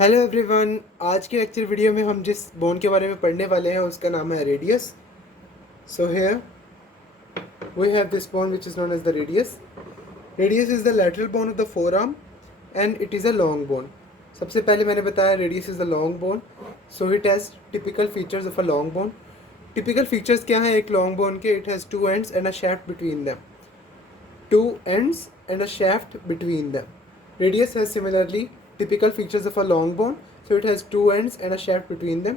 Hello everyone. आज के lecture video में हम जिस बोन के बारे में पढ़ने वाले हैं उसका नाम है radius. So here we have this bone which is known as the radius. Radius is the lateral bone of the forearm and it is a long bone. सबसे पहले मैंने बताया radius is the long bone. So it has typical features of a long bone. Typical features क्या हैं एक long bone के? It has two ends and a shaft between them. Two ends and a shaft between them. Radius has similarly typical features of a long bone, so it has two ends and a shaft between them.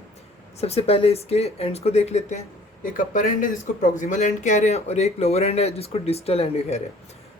सबसे पहले इसके ends को देख लेते हैं। एक अपर and है जिसको प्रॉक्सिमल एंड कह रहे हैं और एक लोअर एंड है जिसको डिस्टल एंड कह रहे हैं।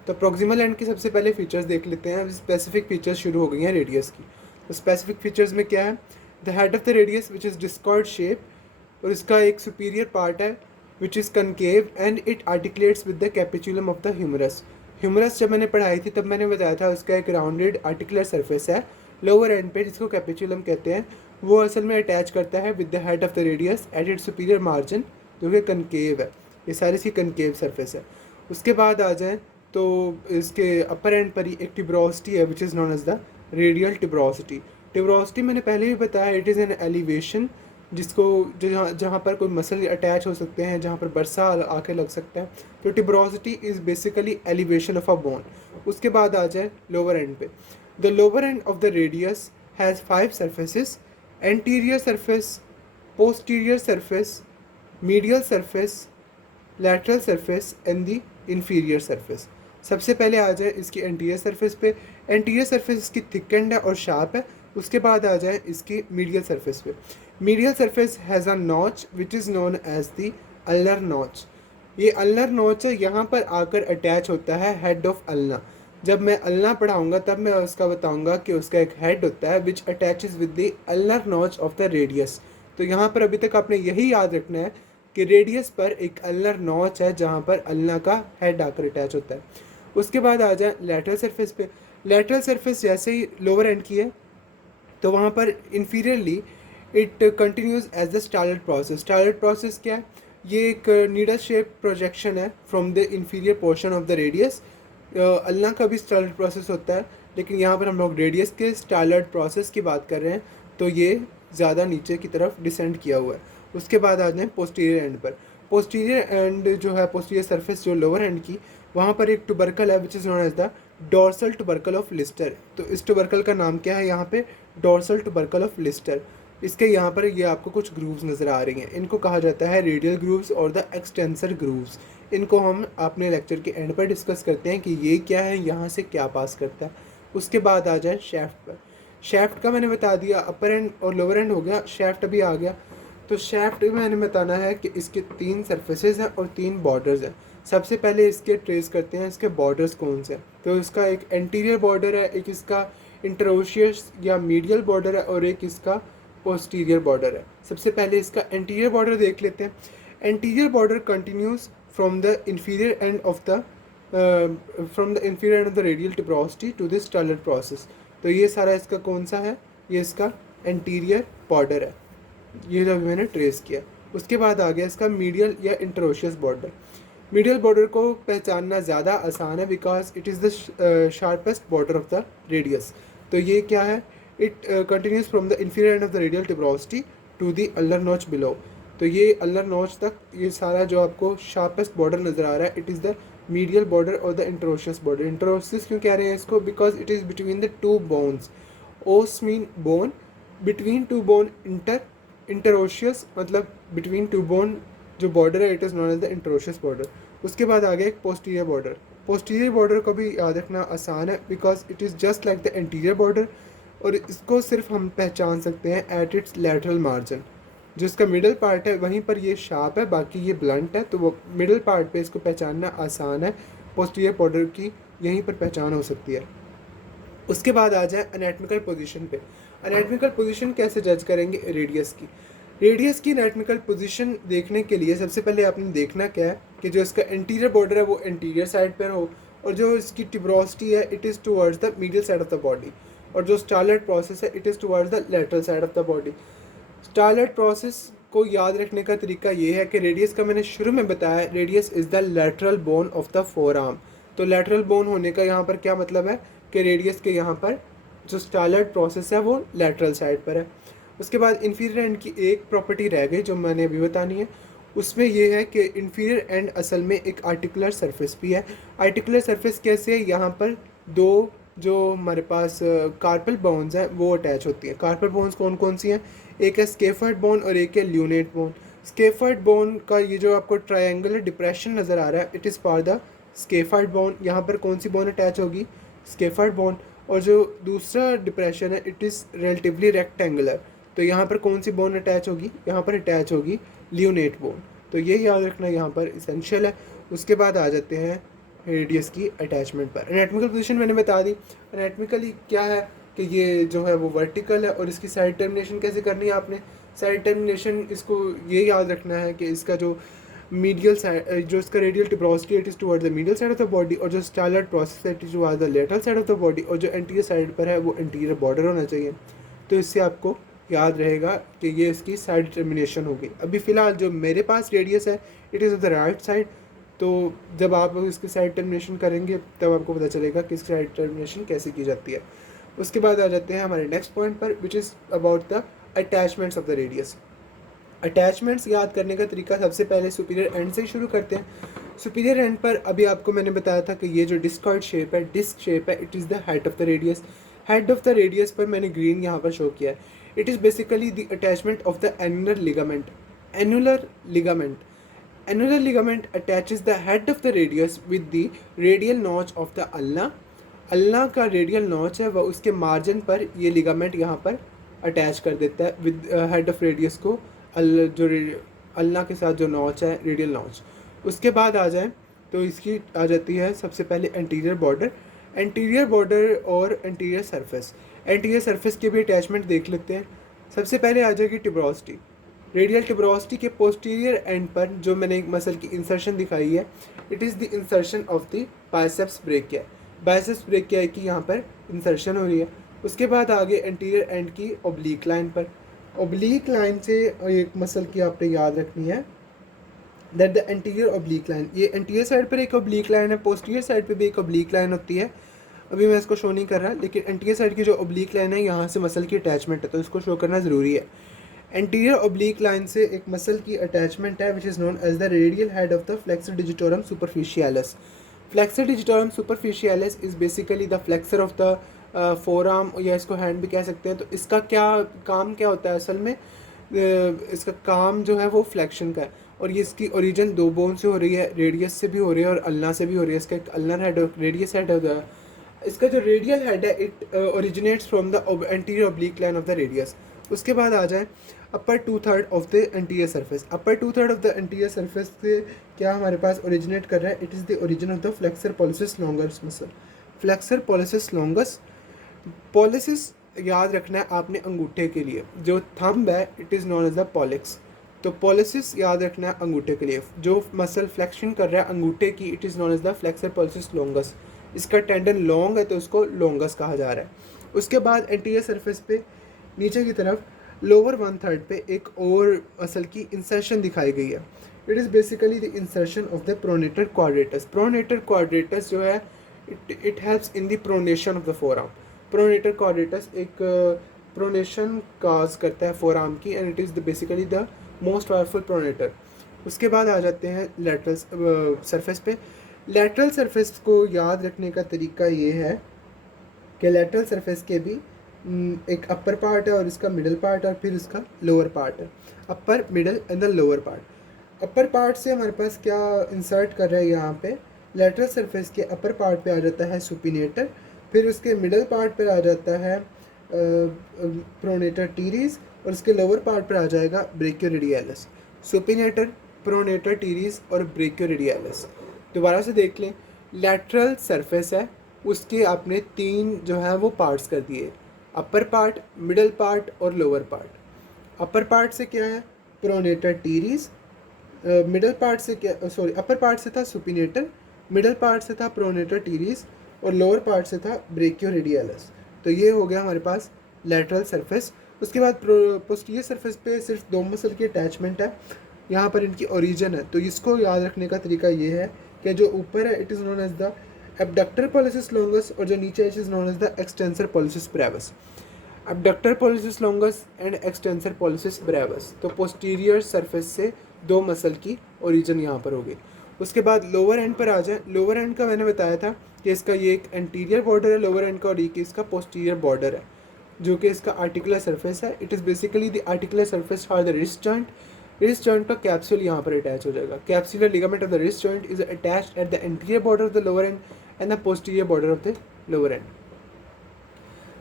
तो प्रॉक्सिमल एंड की सबसे पहले फीचर्स देख लेते हैं। अब स्पेसिफिक फीचर्स शुरू हो गई हैं रेडियस की। तो स्पेसिफिक फीचर्स में क्या है? The head of the radius which is discoid shape और इसका एक सुपीरियर पार्ट है which is concave and it articulates with the capitulum of the humerus. Humerus जब मैंने पढ़ाई थी तब मैंने बताया था उसका एक राउंडेड आर्टिकुलर सरफेस है लोअर एंड पे जिसको कैपिचुलम कहते हैं। वो असल में अटैच करता है with the head of the radius at it superior margin जो कि कनकेव है। ये सारी सी कनकेव सरफेस है। उसके बाद आ जाएँ तो इसके अपर एंड पर ही एक टिब्रोसिटी है which is known as the radial tuberosity. Tuberosity मैंने पहले भी बताया इट इज़ एन एलिवेशन जिसको जहाँ जहाँ पर कोई मसल अटैच हो सकते हैं, जहाँ पर बरसा आके लग सकता है। तो tuberosity is basically elevation of a bone. उसके बाद आ जाए लोअर एंड पे। The lower end of the radius has 5 surfaces: anterior surface, posterior surface, medial surface, lateral surface and the inferior surface. सबसे पहले आ जाए इसकी एंटीरियर सरफेस पे। एंटीरियर सरफेस इसकी थिकेंड है और शार्प है। उसके बाद आ जाए इसकी मीडियल सरफेस पे। Medial surface has a notch which is known as the ulnar notch. ये अल्नर नॉच है, यहाँ पर आकर अटैच होता है हेड ऑफ अल्ना। जब मैं अल्ना पढ़ाऊँगा तब मैं उसका बताऊँगा कि उसका एक हेड होता है which attaches with the ulnar notch of the radius. तो यहाँ पर अभी तक आपने यही याद रखना है कि रेडियस पर एक अल्नर नॉच है जहाँ पर अल्ना का हेड आकर अटैच होता है। उसके बाद आ जाए लेटरल सरफेस पे। लेटरल सरफेस जैसे ही लोअर एंड की है तो वहाँ पर inferiorly it continues as the styloid process. Styloid process क्या है? ये एक नीडल शेप प्रोजेक्शन है from the inferior portion of the radius. Ulna का भी स्टार्लेट प्रोसेस होता है लेकिन यहाँ पर हम लोग रेडियस के स्टार्लेट प्रोसेस की बात कर रहे हैं तो ये ज़्यादा नीचे की तरफ डिसेंड किया हुआ है। उसके बाद आ जाए पोस्टीरियर एंड पर। पोस्टीरियर एंड जो है पोस्टीरियर सरफेस जो लोअर एंड की, वहाँ पर एक टुबर्कल है which is known as the dorsal tubercle of Lister. तो इस टुबर्कल का नाम क्या है यहाँ पे? Dorsal tubercle of Lister. इसके यहाँ पर ये आपको कुछ ग्रूव्स नज़र आ रही हैं। इनको कहा जाता है रेडियल ग्रूव्स और द एक्सटेंसर ग्रूव्स। इनको हम अपने लेक्चर के एंड पर डिस्कस करते हैं कि ये क्या है, यहाँ से क्या पास करता है। उसके बाद आ जाए शेफ्ट पर। शेफ्ट का मैंने बता दिया, अपर एंड और लोअर एंड हो गया, शेफ्ट अभी आ गया। तो शेफ्ट में मैंने बताना है कि इसके 3 सरफेसेस हैं और 3 बॉर्डर्स हैं। सबसे पहले इसके ट्रेस करते हैं इसके बॉर्डर्स कौन से हैं। तो इसका एक एंटीरियर बॉर्डर है, एक इसका इंटरोशियस या मीडियल बॉर्डर है और एक इसका पोस्टीरियर बॉर्डर है। सबसे पहले इसका एंटीरियर बॉर्डर देख लेते हैं। Anterior border continues from the inferior end of the radial tuberosity to this styloid process. तो ये सारा इसका कौन सा है? ये इसका एंटीरियर बॉर्डर है, ये जो अभी मैंने ट्रेस किया। उसके बाद आ गया इसका मीडियल या इंटरोशियस बॉर्डर। मीडियल बॉर्डर को पहचानना ज़्यादा आसान है because it is the sharpest border of the radius. तो ये क्या है? It continues from the inferior end of the radial tuberosity to the ulnar notch below. तो ये अल्नर नॉच तक ये सारा जो आपको शार्पेस्ट बॉर्डर नज़र आ रहा है it is the medial border और द इंटरोशियस बॉर्डर। इंटरोशियस क्यों कह रहे हैं इसको? Because it is between the 2 bones. Os mean bone, between 2 bone interosseous मतलब बिटवीन 2 बोन जो बॉर्डर है it is known as the interosseous border. उसके बाद आ गया एक पोस्टीरियर बॉर्डर। पोस्टीरियर बॉर्डर को भी याद रखना आसान है because it is just like the anterior border और इसको सिर्फ हम पहचान सकते हैं एट इट्स लैटरल मार्जिन। जो इसका मिडल पार्ट है वहीं पर ये शार्प है, बाकी ये ब्लंट है, तो वो मिडल पार्ट पे इसको पहचानना आसान है। पोस्टीरियर बॉर्डर की यहीं पर पहचान हो सकती है। उसके बाद आ जाए एनाटॉमिकल पोजीशन पे। एनाटॉमिकल पोजीशन कैसे जज करेंगे रेडियस की? रेडियस की एनाटॉमिकल पोजीशन देखने के लिए सबसे पहले आपने देखना क्या है कि जो इसका इंटीरियर बॉर्डर है वो इंटीरियर साइड पर हो और जो इसकी टिब्रोसिटी है it is towards the medial side of the body और जो स्टार्लेट प्रोसेस है it is towards the lateral side of the body. Styloid process को याद रखने का तरीका ये है कि रेडियस का मैंने शुरू में बताया radius is the lateral bone of the four arm. तो लेटरल बोन होने का यहाँ पर क्या मतलब है कि रेडियस के यहाँ पर जो स्टाइलर्ड प्रोसेस है वो लेटरल साइड पर है। उसके बाद इन्फीरियर एंड की एक प्रॉपर्टी रह गई जो मैंने अभी बतानी है, उसमें ये है कि इन्फीरियर एंड असल में एक आर्टिकुलर सरफेस भी है। आर्टिकुलर सरफेस कैसे है, यहाँ पर दो जो हमारे पास कार्पल बोन्स हैं वो अटैच होती हैं। कार्पल बोन्स कौन कौन सी हैं, एक है स्केफर्ड बोन और एक है ल्यूनेट बोन। स्केफर्ड बोन का ये जो आपको ट्रायंगुलर डिप्रेशन नज़र आ रहा है, it is for the scaphoid bone. यहाँ पर कौन सी बोन अटैच होगी, स्केफर्ड बोन। और जो दूसरा डिप्रेशन है इट इज़ रिलेटिवली रेक्टेंगुलर, तो यहाँ पर कौन सी बोन अटैच होगी, यहाँ पर अटैच होगी ल्यूनेट बोन। तो ये याद रखना यहाँ पर इसेंशियल है। उसके बाद आ जाते हैं रेडियस की अटैचमेंट पर। एनाटॉमिकल पोजीशन मैंने बता दी। एनाटॉमिकली क्या है कि ये जो है वो वर्टिकल है, और इसकी साइड टर्मिनेशन कैसे करनी है आपने, साइड टर्मिनेशन इसको ये याद रखना है कि इसका जो मीडियल साइड, जो इसका radial tuberosity it is towards the medial side of the body, और जो styloid process it is towards the lateral side of the body, और जो एंटीरियर साइड पर है वो एंटीरियर बॉर्डर होना चाहिए। तो इससे आपको याद रहेगा कि ये इसकी साइड टर्मिनेशन होगी। अभी फ़िलहाल जो मेरे पास रेडियस है it is of the right side, तो जब आप इसकी साइड टर्मिनेशन करेंगे तब आपको पता चलेगा कि इसकी साइड टर्मिनेशन कैसे की जाती है। उसके बाद आ जाते हैं हमारे नेक्स्ट पॉइंट पर, which is about the attachments of the radius. Attachments याद करने का तरीका सबसे पहले सुपीरियर एंड से ही शुरू करते हैं। सुपीरियर एंड पर अभी आपको मैंने बताया था कि ये जो डिस्कॉइड शेप है, डिस्क शेप है, it is the head of the radius. Head of the radius पर मैंने ग्रीन यहाँ पर शो किया है। It is basically the attachment of the annular ligament. Annular ligament, annular ligament attaches the head of the radius with the radial notch of the ulna। Ulna का radial notch है वह उसके margin पर ये ligament यहाँ पर attach कर देता है विद हेड ऑफ रेडियस को, जो अल्ना के साथ जो नॉच है रेडियल नॉच। उसके बाद आ जाए तो इसकी आ जाती है सबसे पहले एंटीरियर बॉर्डर। एंटीरियर बॉर्डर और एंटीरियर सरफेस, एंटीरियर सरफेस के भी अटैचमेंट देख लेते हैं। सबसे पहले आ जाएगी टिब्रोसिटी। रेडियल टिब्रोसिटी के पोस्टीरियर एंड पर जो मैंने एक मसल की इंसर्शन दिखाई है, it is the insertion of the biceps brachia. Biceps brachia की यहाँ पर इंसर्शन हो रही है। उसके बाद आगे एंटीरियर एंड की ओब्लीक लाइन पर। ओब्लीक लाइन से एक मसल की आपने याद रखनी है, that the anterior oblique line, ये एंटीरियर साइड पर एक ओब्लीक लाइन है, पोस्टीरियर साइड पर भी एक ओब्लीक लाइन होती है। अभी मैं इसको शो नहीं कर रहा, लेकिन एंटीरियर साइड की जो ओब्लीक लाइन है यहाँ से मसल की अटैचमेंट है, तो इसको शो करना ज़रूरी है। एंटीरियर ओब्लीक लाइन से एक मसल की अटैचमेंट है which is known as the radial head of the flexor digitorum superficialis. Flexor digitorum superficialis is basically the flexor of the forearm, या इसको हैंड भी कह सकते हैं। तो इसका क्या काम क्या होता है असल में, इसका काम जो है वो फ्लेक्शन का है, और ये इसकी ओरिजिन दो बोन से हो रही है, रेडियस से भी हो रही है और अल्ना से भी हो रही है। इसका एक अल्नर हेड और रेडियस हेड होता है। इसका जो रेडियल हेड है it originates from the anterior oblique line of the radius. उसके बाद आ जाए upper 2/3 of the anterior surface. Upper 2/3 of the anterior surface से क्या हमारे पास ओरिजिनेट कर रहा है, it is the origin of the flexor pollicis longus muscle. Flexor pollicis longus, pollicis याद रखना है आपने अंगूठे के लिए, जो थंब है it is known as the pollex. तो पॉलिसिस याद रखना है अंगूठे के लिए, जो मसल फ्लेक्शन कर रहा है अंगूठे की, it is known as the flexor pollicis longus. इसका टेंडन लॉन्ग है तो उसको लॉन्गस कहा जा रहा है। उसके बाद एंटीरियर सरफेस पे नीचे की तरफ लोअर 1/3 पे एक और मसल की इंसर्शन दिखाई गई है। It is basically the insertion of the pronator quadratus. Pronator quadratus जो है it helps in the pronation of the forearm. Pronator quadratus एक प्रोनेशन काज करता है फोरआर्म की, and it is basically the most powerful pronator. उसके बाद आ जाते हैं लैटरल सरफेस पे। लैटरल सरफेस को याद रखने का तरीका ये है कि लैटरल सरफेस के भी एक अपर पार्ट है और इसका मिडल पार्ट और फिर इसका लोअर पार्ट है। Upper, middle and the lower part. Upper part से हमारे पास क्या इंसर्ट कर रहा है यहाँ पे, लैटरल सरफेस के अपर पार्ट पे आ जाता है सुपिनेटर, फिर उसके मिडल पार्ट पर आ जाता है प्रोनेटर टीरीज, और उसके लोअर पार्ट पर आ जाएगा ब्रेकियोरेडियलिस। सुपिनेटर, प्रोनेटर टीरीज और ब्रेकियोरेडियलिस। दोबारा से देख लें, लैटरल सरफेस है, उसके आपने तीन जो है वो पार्ट्स कर दिए, अपर पार्ट, मिडल पार्ट और लोअर पार्ट। अपर पार्ट से क्या है, प्रोनेटर टीरीज, मिडल पार्ट से क्या, सॉरी, अपर पार्ट से था सुपिनेटर, मिडल पार्ट से था प्रोनेटर टीरीज और लोअर पार्ट से था ब्रेकियोरेडियलिस। तो ये हो गया हमारे पास लैटरल सरफेस। उसके बाद पोस्टीरियर सरफेस पे सिर्फ दो मसल की अटैचमेंट है, यहाँ पर इनकी ओरिजिन है। तो इसको याद रखने का तरीका ये है कि जो ऊपर है it is known as the abductor pollicis longus और जो नीचे is known as the extensor pollicis brevis. Abductor pollicis longus and extensor pollicis brevis, तो पोस्टीरियर सरफेस से दो मसल की ओरिजिन यहाँ पर होगी। उसके बाद लोअर एंड पर आ जाए। लोअर एंड का मैंने बताया था कि इसका ये एक एंटीरियर बॉर्डर है लोअर एंड का, और ये इसका पोस्टीरियर बॉर्डर है जो कि इसका आर्टिकुलर सरफेस है। It is basically the articular surface for the wrist joint. Wrist joint का कैप्सूल यहाँ पर अटैच हो जाएगा। Capsular ligament of the wrist joint is attached at the anterior border of the lower and and the posterior border of the lower and.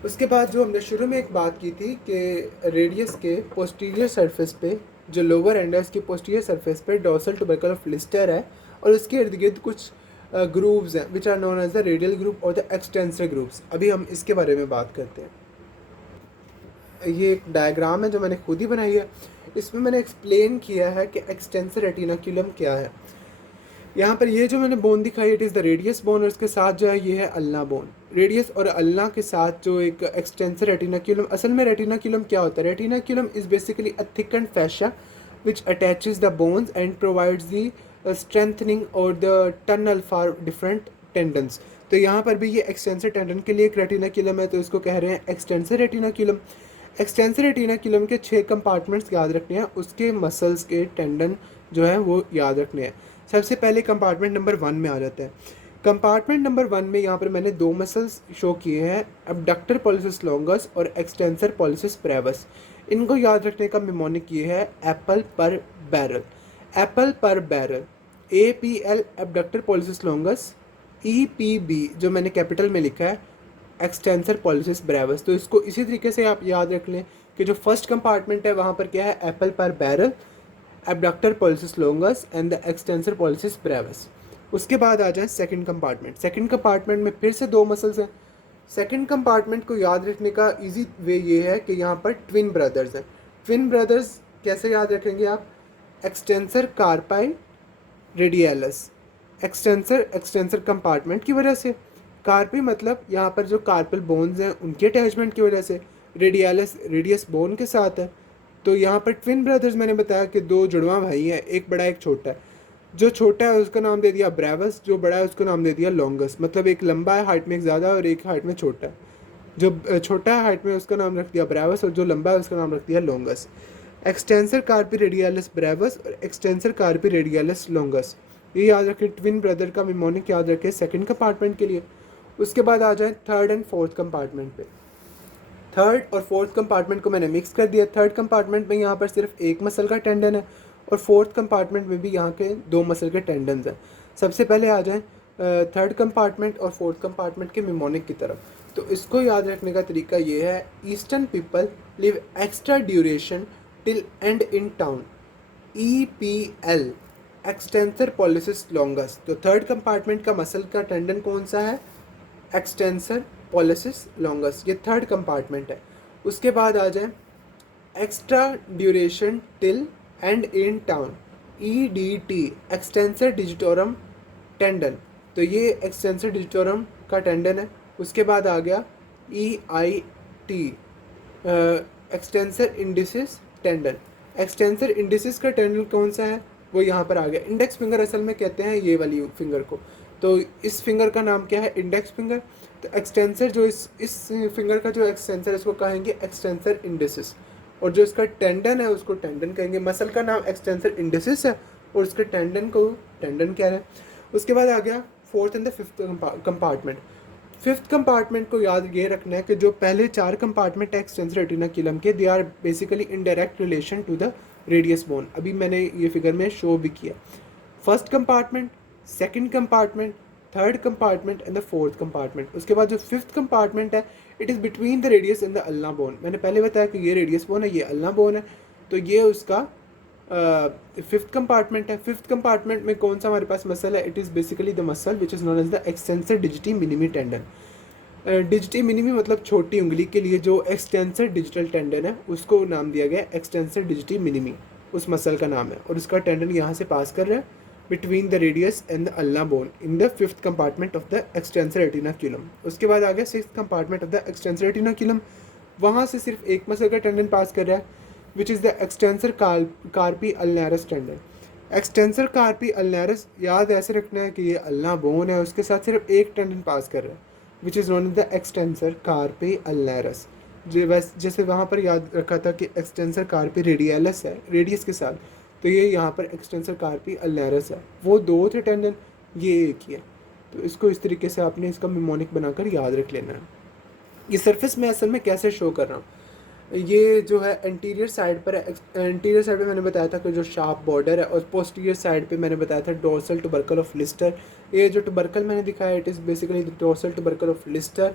उसके बाद जो हमने शुरू में एक बात की थी कि रेडियस के पोस्टीरियर सरफेस पे जो लोअर एंड है उसकी पोस्टीरियर सरफेस पे डॉर्सल ट्यूबरकल ऑफ लिस्टर है, और उसके इर्द गिर्द कुछ ग्रूव्स हैं which are known as the radial group और द एक्सटेंसर ग्रुप्स। अभी हम इसके बारे में बात करते हैं। ये एक डायग्राम है जो मैंने खुद ही बनाई है। इसमें मैंने एक्सप्लेन किया है कि एक्सटेंसर रेटिनाक्यूलम क्या है। यहाँ पर ये जो मैंने बोन दिखाई it is the radius bone, और इसके साथ जो है ये है अल्ना बोन। रेडियस और अल्ना के साथ जो एक एक्सटेंसर रेटिनाक्यूलम, असल में रेटिनाक्यूलम क्या होता है? Retinaculum is basically a thickened fascia which attaches the bones and provides the strengthening or the tunnel for different tendons। तो यहाँ पर भी ये एक्सटेंसर टेंडन के लिए एक रेटिनाक्यूलम है, तो इसको कह रहे हैं एक्सटेंसर रेटिनाक्यूलम। एक्सटेंसर रेटिनाक्यूलम के 6 कंपार्टमेंट्स याद रखने हैं, उसके मसल्स के टेंडन जो है वो याद रखने हैं। सबसे पहले कंपार्टमेंट नंबर 1 में आ जाते हैं। कंपार्टमेंट नंबर 1 में यहाँ पर मैंने 2 मसल्स शो किए हैं, एबडक्टर पॉलिसिस लॉन्गस और एक्सटेंसर पॉलिसिस ब्रेविस। इनको याद रखने का मेमोनिक ये है एप्पल पर बैरल। एप्पल पर barrel, APL abductor pollicis longus, EPB जो मैंने कैपिटल में लिखा है एक्सटेंसर पॉलिसिस ब्रेविस। तो इसको इसी तरीके से आप याद रख लें कि जो फर्स्ट कंपार्टमेंट है वहाँ पर क्या है? एप्पल पर barrel, abductor pollicis longus and the extensor pollicis Brevis. उसके बाद आ जाए सेकंड कंपार्टमेंट। सेकंड कंपार्टमेंट में फिर से 2 मसल्स हैं। सेकंड कंपार्टमेंट को याद रखने का इजी वे ये है कि यहाँ पर ट्विन ब्रदर्स हैं। ट्विन ब्रदर्स कैसे याद रखेंगे आप? Extensor carpi radialis. Extensor compartment की वजह से, कार्पी मतलब यहाँ पर जो कार्पल बोन्स हैं उनके अटैचमेंट की वजह से, रेडियलस रेडियस बोन के साथ है। तो यहाँ पर ट्विन ब्रदर्स मैंने बताया कि 2 जुड़वा भाई हैं, एक बड़ा एक छोटा है। जो छोटा है उसका नाम दे दिया ब्रेविस, जो बड़ा है उसका नाम दे दिया लॉन्गस। मतलब एक लंबा है हाइट में एक ज़्यादा और एक हाइट में छोटा है। जो छोटा है हाइट में उसका नाम रख दिया ब्रेविस, और जो लंबा है उसका नाम रख दिया लॉन्गस। एक्सटेंसर कार्पी रेडियलिस ब्रेविस और एक्सटेंसर कार्पी रेडियलिस लॉन्गस, ये याद रखें। ट्विन ब्रदर का मेमोनिक याद रखें सेकंड कंपार्टमेंट के लिए। उसके बाद आ जाए थर्ड एंड फोर्थ कंपार्टमेंट पे। थर्ड और फोर्थ कंपार्टमेंट को मैंने मिक्स कर दिया। थर्ड कंपार्टमेंट में यहाँ पर सिर्फ एक मसल का टेंडन है, और फोर्थ कंपार्टमेंट में भी यहाँ के 2 मसल के टेंडन्स हैं। सबसे पहले आ जाएं थर्ड कंपार्टमेंट और फोर्थ कंपार्टमेंट के मेमोनिक की तरफ। तो इसको याद रखने का तरीका ये है, eastern people live extra duration till and in town. EPL extensor pollicis longus. तो थर्ड कंपार्टमेंट का मसल का टेंडन कौन सा है? एक्सटेंसर पॉलिसिस लॉन्गस, ये थर्ड कंपार्टमेंट है। उसके बाद आ जाए extra duration till and in town, EDT extensor digitorum tendon. तो ये एक्सटेंसर डिजिटोरम का टेंडन है। उसके बाद आ गया EIT extensor indices tendon. Extensor indices का टेंडन कौन सा है? वो यहाँ पर आ गया। इंडेक्स फिंगर असल में कहते हैं ये वाली फिंगर को, तो इस फिंगर का नाम क्या है? Index finger. तो एक्सटेंसर जो इस फिंगर का जो एक्सटेंसर है इसको कहेंगे एक्सटेंसर इंडिसिस, और जो इसका टेंडन है उसको टेंडन कहेंगे। मसल का नाम एक्सटेंसर इंडिसिस है और उसके टेंडन को टेंडन कह रहे हैं। उसके बाद आ गया fourth and the fifth compartment. Fifth compartment को याद ये रखना है कि जो पहले 4 कंपार्टमेंट है एक्सटेंसर रेटिनाक्यूलम के, they are basically in direct relation to the radius bone. अभी मैंने ये फिगर में शो भी किया। First compartment, second compartment, third compartment and the fourth compartment. उसके बाद जो फिफ्थ कंपार्टमेंट है it is between the radius and the ulna bone. मैंने पहले बताया कि ये रेडियस बोन है, ये अल्ना बोन है, तो ये उसका फिफ्थ कंपार्टमेंट है। फिफ्थ कंपार्टमेंट में कौन सा हमारे पास मसल है? It is basically the muscle which is known as the extensor digiti minimi tendon. Digiti minimi मतलब छोटी उंगली के लिए जो एक्सटेंसर डिजिटल टेंडन है उसको नाम दिया गया एक्सटेंसर डिजिटी मिनिमी, उस मसल का नाम है, और उसका टेंडन यहाँ से पास कर रहा है between the radius and the ulna bone in the fifth compartment of the extensor retinaculum. उसके बाद आ गया sixth compartment of the extensor retinaculum. वहाँ से सिर्फ एक मसल का टेंडन पास कर रहा है which is the extensor carpi ulnaris tendon. Extensor carpi ulnaris याद ऐसे रखना है कि ये अल्ना बोन है, उसके साथ सिर्फ एक टेंडन पास कर रहा है, which is known as the extensor carpi ulnaris. जैसे वहाँ पर याद रखा था कि एक्सटेंसर कार्पी रेडियलस है रेडियस के साथ, तो ये यहाँ पर एक्सटेंसर कार्पी अल्नारस है। वो दो थे टेंडन, ये एक ही है। तो इसको इस तरीके से आपने इसका मिमोनिक बनाकर याद रख लेना है। ये सरफेस मैं असल में कैसे शो कर रहा हूँ, ये जो है एंटीरियर साइड पर है। एंटीरियर साइड पे मैंने बताया था कि जो शार्प बॉर्डर है, और पोस्टीरियर साइड पे मैंने बताया था डोर्सल टुबरकल ऑफ लिस्टर। ये जो टुबरकल मैंने दिखाया it is basically the dorsal tubercle of Lister.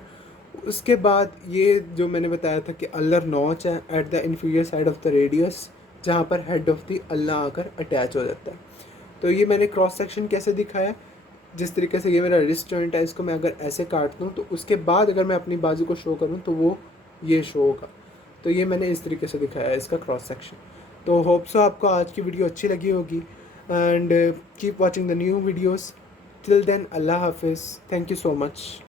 उसके बाद ये जो मैंने बताया था कि अल्लर नॉच है at the inferior side of the radius, जहाँ पर हेड ऑफ द अल्ला आकर अटैच हो जाता है। तो ये मैंने क्रॉस सेक्शन कैसे दिखाया, जिस तरीके से ये मेरा रिस्ट जॉइंट है, इसको मैं अगर ऐसे काट दूँ तो उसके बाद अगर मैं अपनी बाजू को शो करूँ तो वो ये शो होगा। तो ये मैंने इस तरीके से दिखाया है इसका क्रॉस सेक्शन। तो होप सो आपको आज की वीडियो अच्छी लगी होगी, and keep watching the new videos. Till then अल्लाह हाफिज़, थैंक यू सो मच।